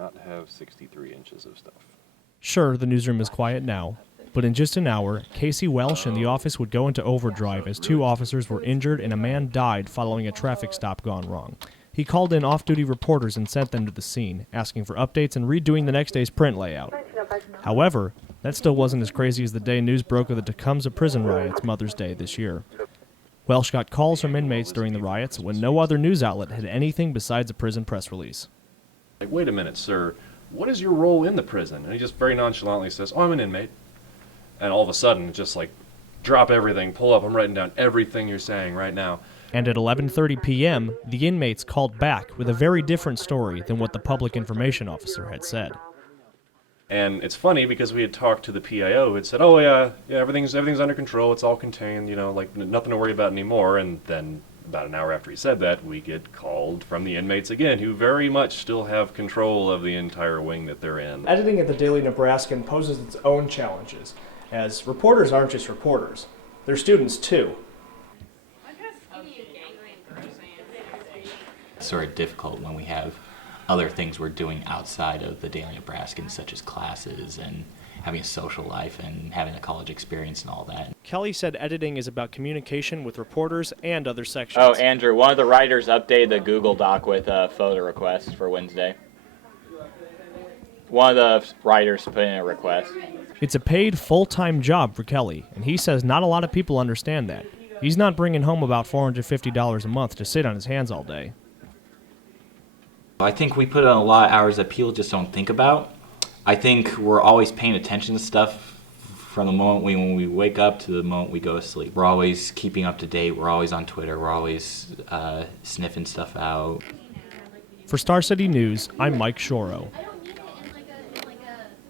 not have 63 inches of stuff. Sure, the newsroom is quiet now, but in just an hour, Casey Welsh and the office would go into overdrive as 2 officers were injured and a man died following a traffic stop gone wrong. He called in off-duty reporters and sent them to the scene, asking for updates and redoing the next day's print layout. However, that still wasn't as crazy as the day news broke of the Tecumseh prison riots Mother's Day this year. Welsh got calls from inmates during the riots when no other news outlet had anything besides a prison press release. Like, wait a minute, sir, what is your role in the prison? And he just very nonchalantly says, oh, I'm an inmate. And all of a sudden, just like, drop everything, pull up, I'm writing down everything you're saying right now. And at 11:30 p.m., the inmates called back with a very different story than what the public information officer had said. And it's funny because we had talked to the PIO who had said, oh yeah, everything's under control, it's all contained, you know, like nothing to worry about anymore. And then about an hour after he said that, we get called from the inmates again, who very much still have control of the entire wing that they're in. Editing at the Daily Nebraskan poses its own challenges, as reporters aren't just reporters, they're students too. It's sort of difficult when we have other things we're doing outside of the Daily Nebraskan, such as classes and having a social life and having a college experience and all that. Kelly said editing is about communication with reporters and other sections. Oh, Andrew, one of the writers updated the Google Doc with a photo request for Wednesday. One of the writers put in a request. It's a paid, full-time job for Kelly, and he says not a lot of people understand that. He's not bringing home about $450 a month to sit on his hands all day. I think we put in a lot of hours that people just don't think about. I think we're always paying attention to stuff from the moment when we wake up to the moment we go to sleep. We're always keeping up to date. We're always on Twitter. We're always sniffing stuff out. For Star City News, I'm Mike Shoro.